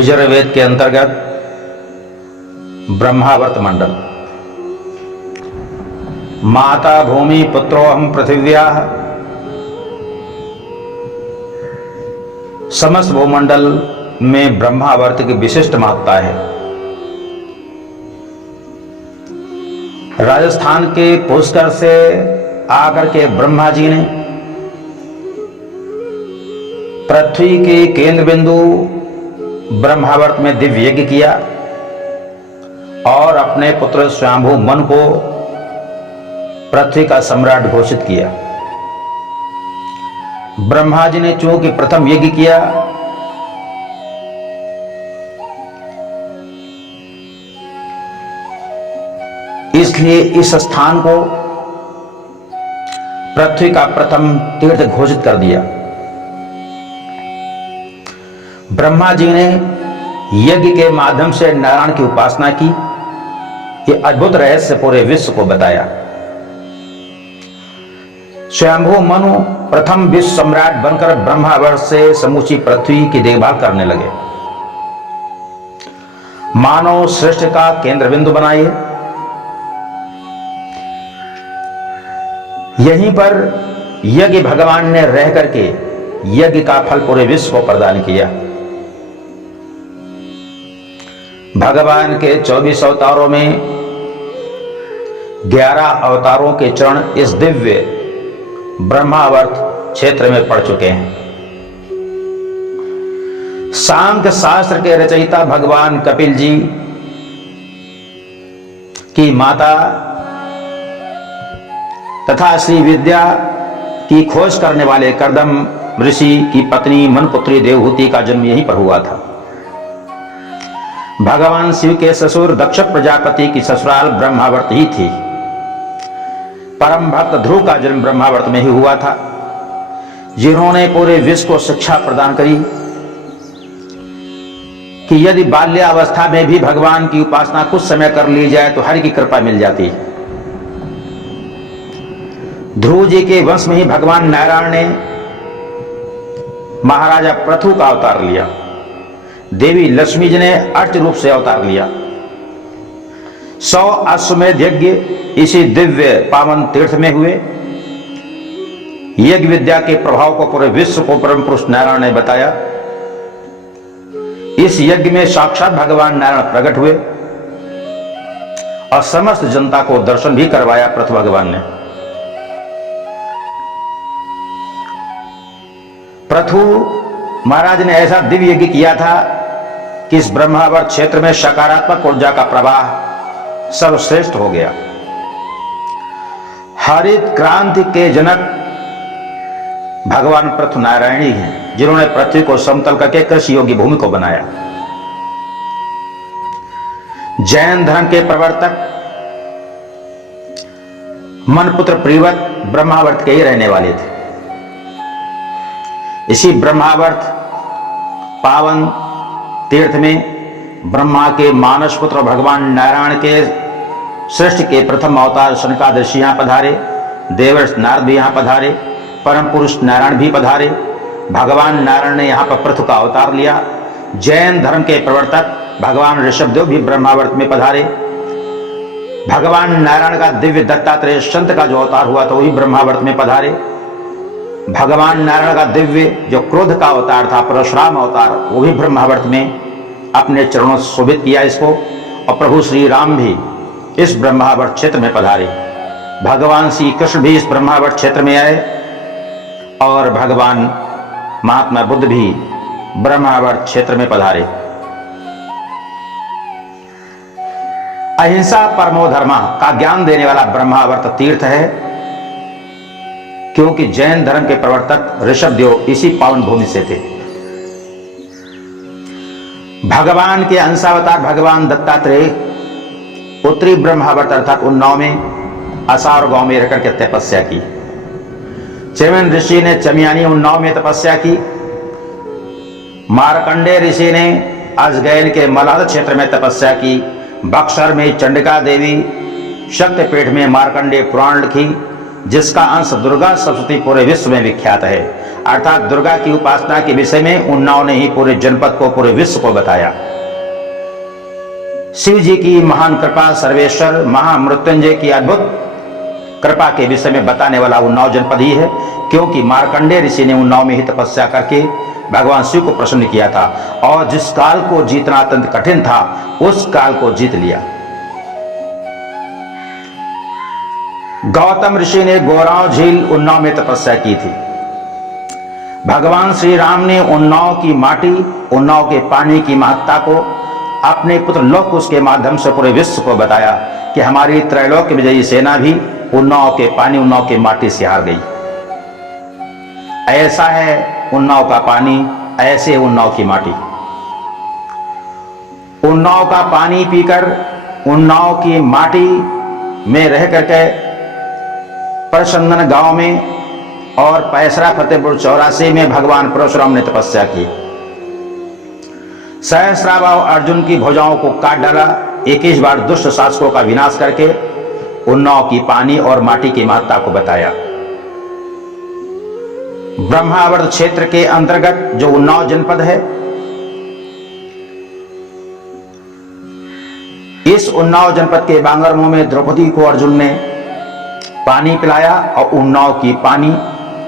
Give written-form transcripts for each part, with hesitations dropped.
यजुर्वेद के अंतर्गत ब्रह्मावर्त मंडल। माता भूमि पुत्रोहम पृथिव्या, समस्त भूमंडल में ब्रह्मावर्त की विशिष्ट महत्ता है। राजस्थान के पुष्कर से आकर के ब्रह्मा जी ने पृथ्वी के केंद्र बिंदु ब्रह्मावर्त में दिव्य यज्ञ किया और अपने पुत्र स्वयंभू मन को पृथ्वी का सम्राट घोषित किया। ब्रह्मा जी ने चूंकि प्रथम यज्ञ किया, इसलिए इस स्थान को पृथ्वी का प्रथम तीर्थ घोषित कर दिया। ब्रह्मा जी ने यज्ञ के माध्यम से नारायण की उपासना की। यह अद्भुत रहस्य पूरे विश्व को बताया। स्वयंभू मनु प्रथम विश्व सम्राट बनकर ब्रह्मावर्त से समूची पृथ्वी की देखभाल करने लगे। मानव सृष्टि का केंद्र बिंदु बनाइए। यहीं पर यज्ञ भगवान ने रह करके यज्ञ का फल पूरे विश्व को प्रदान किया। भगवान के 24 अवतारों में 11 अवतारों के चरण इस दिव्य ब्रह्मावर्त क्षेत्र में पड़ चुके हैं। सांख्य शास्त्र के रचयिता भगवान कपिल जी की माता तथा श्री विद्या की खोज करने वाले कर्दम ऋषि की पत्नी मनपुत्री देवहूति का जन्म यहीं पर हुआ था। भगवान शिव के ससुर दक्ष प्रजापति की ससुराल ब्रह्मावर्त ही थी। परम भक्त ध्रुव का जन्म ब्रह्मावर्त में ही हुआ था, जिन्होंने पूरे विश्व को शिक्षा प्रदान करी कि यदि बाल्यावस्था में भी भगवान की उपासना कुछ समय कर ली जाए तो हरि की कृपा मिल जाती है। ध्रुव जी के वंश में ही भगवान नारायण ने महाराजा पृथु का अवतार लिया। देवी लक्ष्मी जी ने अर्च रूप से अवतार लिया। 100 अश्वमेध यज्ञ इसी दिव्य पावन तीर्थ में हुए। यज्ञ विद्या के प्रभाव को पूरे विश्व को परम पुरुष नारायण ने बताया। इस यज्ञ में साक्षात भगवान नारायण प्रकट हुए और समस्त जनता को दर्शन भी करवाया पृथु भगवान ने। पृथु महाराज ने ऐसा दिव्य यज्ञ किया था कि इस ब्रह्मावर्त क्षेत्र में सकारात्मक ऊर्जा का प्रवाह सर्वश्रेष्ठ हो गया। हरित क्रांति के जनक भगवान पृथु नारायण ही हैं, जिन्होंने पृथ्वी को समतल करके कृषि योग्य भूमि को बनाया। जैन धर्म के प्रवर्तक मनपुत्र प्रियव्रत ब्रह्मावर्त के ही रहने वाले थे। इसी ब्रह्मावर्त पावन तीर्थ में ब्रह्मा के मानस पुत्र भगवान नारायण के सृष्टि के प्रथम अवतार सनकादिक ऋषि यहां पधारे। देवर्ष नारद भी यहां पधारे। परम पुरुष नारायण भी पधारे। भगवान नारायण ने यहां पर पृथु का अवतार लिया। जैन धर्म के प्रवर्तक भगवान ऋषभदेव भी ब्रह्मावर्त में पधारे। भगवान नारायण का दिव्य दत्तात्रेय संत का जो अवतार हुआ था वही ब्रह्मावर्त में पधारे। भगवान नारायण का दिव्य जो क्रोध का अवतार था परशुराम अवतार, वो भी ब्रह्मावर्त में अपने चरणों से शोभित किया इसको। और प्रभु श्री राम भी इस ब्रह्मावर्त क्षेत्र में पधारे। भगवान श्री कृष्ण भी इस ब्रह्मावर्त क्षेत्र में आए और भगवान महात्मा बुद्ध भी ब्रह्मावर्त क्षेत्र में पधारे। अहिंसा परमो धर्म का ज्ञान देने वाला ब्रह्मावर्त तीर्थ है, क्योंकि जैन धर्म के प्रवर्तक ऋषभदेव इसी पावन भूमि से थे। भगवान के अंशावतार भगवान दत्तात्रेय उत्तरी ब्रह्मावर्त अर्थात उन्नाव में असार गांव में रहकर के तपस्या की। चैमन ऋषि ने चमियानी उन्नाव में तपस्या की। मार्कंडेय ऋषि ने अजगैन के मलाद क्षेत्र में तपस्या की। बक्सर में चंडिका देवी, शक्तिपीठ में मार्कंडेय पुराण लिखी। जिसका अंश दुर्गा सरस्वती पूरे विश्व में विख्यात है। अर्थात दुर्गा की उपासना के विषय में उन्नाव ने ही पूरे जनपद को, पूरे विश्व को बताया। शिव जी की महान कृपा, सर्वेश्वर महामृत्युंजय की अद्भुत कृपा के विषय में बताने वाला उन्नाव जनपद ही है, क्योंकि मार्कंडेय ऋषि ने उन्नाव में ही तपस्या करके भगवान शिव को प्रसन्न किया था और जिस काल को जीतना अत्यंत कठिन था उस काल को जीत लिया। गौतम ऋषि ने गोराव झील उन्नाव में तपस्या की थी। भगवान श्री राम ने उन्नाव की माटी, उन्नाव के पानी की महत्ता को अपने पुत्र लौह कुश के माध्यम से पूरे विश्व को बताया कि हमारी त्रैलोक्य विजयी सेना भी उन्नाव के पानी, उन्नाव की माटी से हार गई। ऐसा है उन्नाव का पानी, ऐसे उन्नाव की माटी। उन्नाव का पानी पीकर, उन्नाव की माटी में रह करके परचंदन गांव में और पैसरा फतेहपुर चौरासी में भगवान परशुराम ने तपस्या की। सहस्राभाव अर्जुन की भुजाओं को काट डाला। 21 बार दुष्ट शासकों का विनाश करके उन्नाव की पानी और माटी की महत्ता को बताया। ब्रह्मावर्त क्षेत्र के अंतर्गत जो उन्नाव जनपद है, इस उन्नाव जनपद के बांगरमो में द्रौपदी को अर्जुन ने पानी पिलाया और उन्नाव की पानी,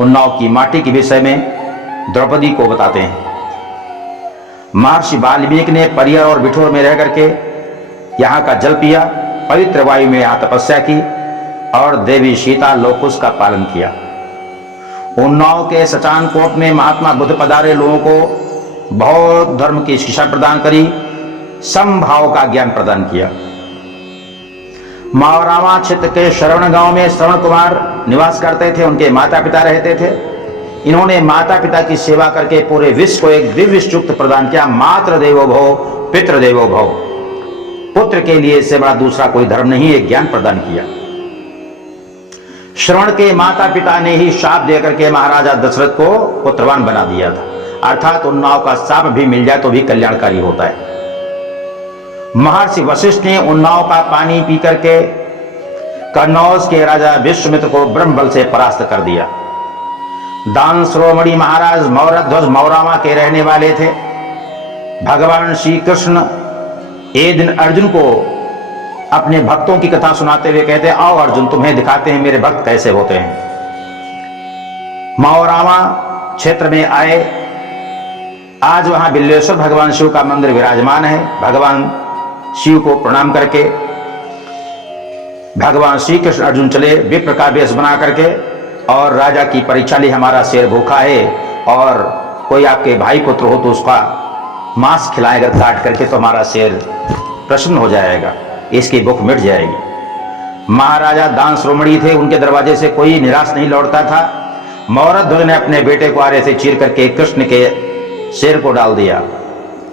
उन्नाव की माटी के विषय में द्रौपदी को बताते हैं। महर्षि वाल्मीकि ने परियर और बिठोर में रह करके यहां का जल पिया, पवित्र वायु में यहां तपस्या की और देवी सीता लौह कुश का पालन किया। उन्नाव के सचान कोट में महात्मा बुद्ध पधारे, लोगों को बौद्ध धर्म की शिक्षा प्रदान करी, समभाव का ज्ञान प्रदान किया। मावरामा क्षेत्र के श्रवण गांव में श्रवण कुमार निवास करते थे, उनके माता पिता रहते थे। इन्होंने माता पिता की सेवा करके पूरे विश्व को एक दिव्य सूक्त प्रदान किया, मातृ देवो भव पितृ देवो भव। पुत्र के लिए इससे बड़ा दूसरा कोई धर्म नहीं, एक ज्ञान प्रदान किया। श्रवण के माता पिता ने ही शाप देकर के महाराजा दशरथ को पुत्रवान बना दिया था। अर्थात उन्नाव का शाप भी मिल जाए तो भी कल्याणकारी होता है। महर्षि वशिष्ठ ने उन्नाव का पानी पी करके कन्नौज के राजा विश्वामित्र को ब्रह्म बल से परास्त कर दिया। दान शिरोमणि महाराज मौरध्वज मौरामा के रहने वाले थे। भगवान श्री कृष्ण एक दिन अर्जुन को अपने भक्तों की कथा सुनाते हुए कहते, आओ अर्जुन, तुम्हें दिखाते हैं मेरे भक्त कैसे होते हैं। मौरामा क्षेत्र में आए। आज वहां बिल्लेश्वर भगवान शिव का मंदिर विराजमान है। भगवान शिव को प्रणाम करके भगवान श्री कृष्ण अर्जुन चले विप्र का वेश बना करके और राजा की परीक्षा ली, हमारा शेर भूखा है और कोई आपके भाई पुत्र हो तो उसका मांस खिलाएगा काट करके, तो हमारा शेर प्रसन्न हो जाएगा, इसकी भूख मिट जाएगी। महाराजा दान शिरोमणि थे, उनके दरवाजे से कोई निराश नहीं लौटता था। मौरध्वज ने अपने बेटे को आरे से चीर करके कृष्ण के शेर को डाल दिया।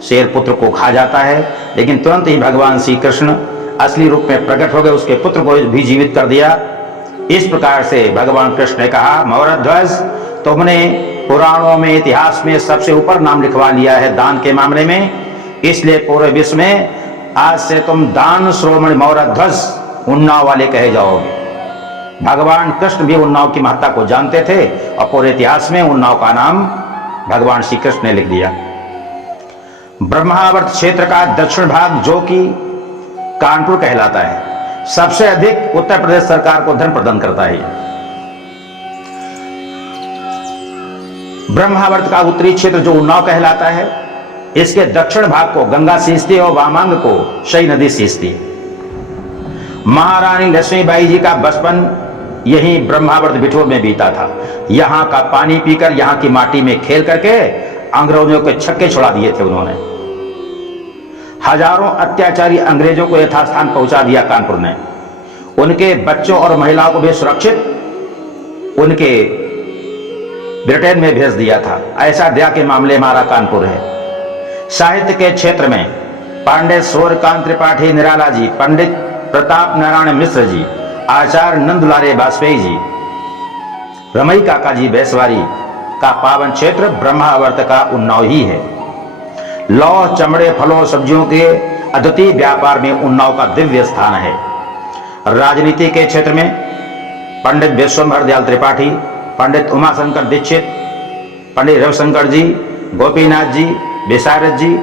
शेर पुत्र को खा जाता है, लेकिन तुरंत ही भगवान श्री कृष्ण असली रूप में प्रकट हो गए, उसके पुत्र को भी जीवित कर दिया। इस प्रकार से भगवान कृष्ण ने कहा, मौरध्वज, तुमने पुराणों में, इतिहास में सबसे ऊपर नाम लिखवा लिया है दान के मामले में, इसलिए पूरे विश्व में आज से तुम दान शिरोमणि मौरध्वज उन्नाव वाले कहे जाओगे। भगवान कृष्ण भी उन्नाव की महत्ता को जानते थे और पूरे इतिहास में उन्नाव का नाम भगवान श्री कृष्ण ने लिख दिया। ब्रह्मावर्त क्षेत्र का दक्षिण भाग, जो कि कानपुर कहलाता है, सबसे अधिक उत्तर प्रदेश सरकार को धन प्रदान करता है। ब्रह्मावर्त का उत्तरी क्षेत्र जो उन्नाव कहलाता है, इसके दक्षिण भाग को गंगा सींचती है और वामांग को शई नदी सींचती है। महारानी लक्ष्मीबाई जी का बचपन यही ब्रह्मावर्त बिठोर में बीता था। यहां का पानी पीकर, यहां की माटी में खेल करके अंग्रेजों के छक्के छुड़ा दिए थे उन्होंने। हजारों अत्याचारी अंग्रेजों को यथास्थान पहुंचा दिया कानपुर ने। उनके बच्चों और महिलाओं को भी सुरक्षित उनके ब्रिटेन में भेज दिया था। ऐसा दया के मामले हमारा कानपुर है। साहित्य के क्षेत्र में पांडित सूर्यकांत त्रिपाठी निराला जी, पंडित प्रताप नारायण मिश्र जी, आचार्य नंदुलारे वाजपेयी जी, रमई काका जी बैसवारी का पावन क्षेत्र ब्रह्मावर्त का उन्नाव ही है। लौह, चमड़े, फलों, सब्जियों के अद्वितीय व्यापार में उन्नाव का दिव्य स्थान है। राजनीति के क्षेत्र में पंडित विश्वंभर दयाल त्रिपाठी, पंडित उमाशंकर दीक्षित, पंडित रविशंकर जी, गोपीनाथ जी, विशारद जी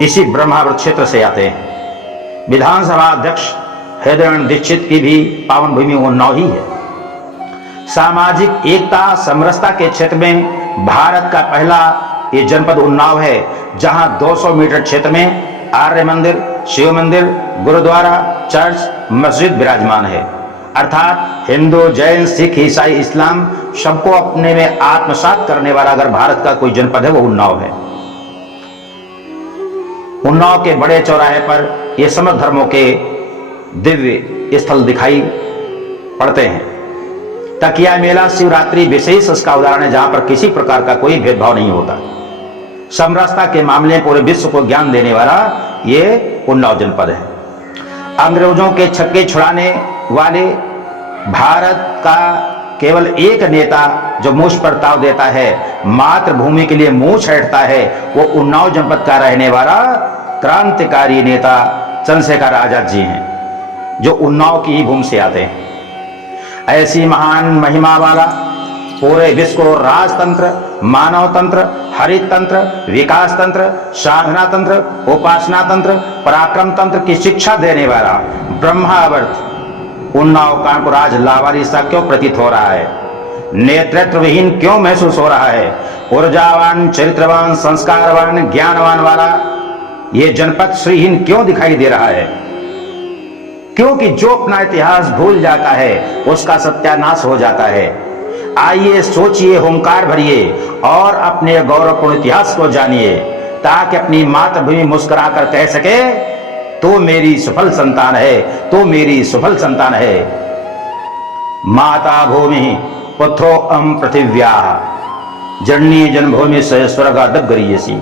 इसी ब्रह्मावर्त क्षेत्र से आते हैं। विधानसभा अध्यक्ष हृदय दीक्षित की भी पावन भूमि उन्नाव ही है। सामाजिक एकता समरसता के क्षेत्र में भारत का पहला ये जनपद उन्नाव है, जहां 200 मीटर क्षेत्र में आर्य मंदिर, शिव मंदिर, गुरुद्वारा, चर्च, मस्जिद विराजमान है। अर्थात हिंदू, जैन, सिख, ईसाई, इस्लाम सबको अपने में आत्मसात करने वाला अगर भारत का कोई जनपद है वो उन्नाव है। उन्नाव के बड़े चौराहे पर ये समस्त धर्मों के दिव्य स्थल दिखाई पड़ते हैं। तकिया मेला शिवरात्रि विशेष इसका उदाहरण है, जहां पर किसी प्रकार का कोई भेदभाव नहीं होता। समरसता के मामले में पूरे विश्व को ज्ञान देने वाला ये उन्नाव जनपद है। अंग्रेजों के छक्के छुड़ाने वाले भारत का केवल एक नेता जो मूछ पर ताव देता है, मातृभूमि के लिए मुंह छेड़ता है, वो उन्नाव जनपद का रहने वाला क्रांतिकारी नेता चंद्रशेखर आजाद जी हैं, जो उन्नाव की ही भूमि से आते हैं। ऐसी महान महिमा वाला पूरे विश्व को राजतंत्र, मानव तंत्र, हरित तंत्र, विकास तंत्र, साधना तंत्र, उपासना तंत्र, पराक्रम तंत्र की शिक्षा देने वाला ब्रह्मावर्त उन्नाव कानपुर आज लावारिसा क्यों प्रतीत हो रहा है, नेतृत्व विहीन क्यों महसूस हो रहा है? ऊर्जावान, चरित्रवान, संस्कारवान, ज्ञानवान वाला ये जनपद श्रीहीन क्यों दिखाई दे रहा है? क्योंकि जो अपना इतिहास भूल जाता है उसका सत्यानाश हो जाता है। आइए सोचिए, हुंकार भरिए और अपने गौरवपूर्ण इतिहास को जानिए, ताकि अपनी मातृभूमि मुस्कुराकर कह सके तो मेरी सफल संतान है, तो मेरी सफल संतान है। माता भूमि पुत्रो अम पृथिव्या जननी जन्मभूमि से स्वर्गादप गरीयसी।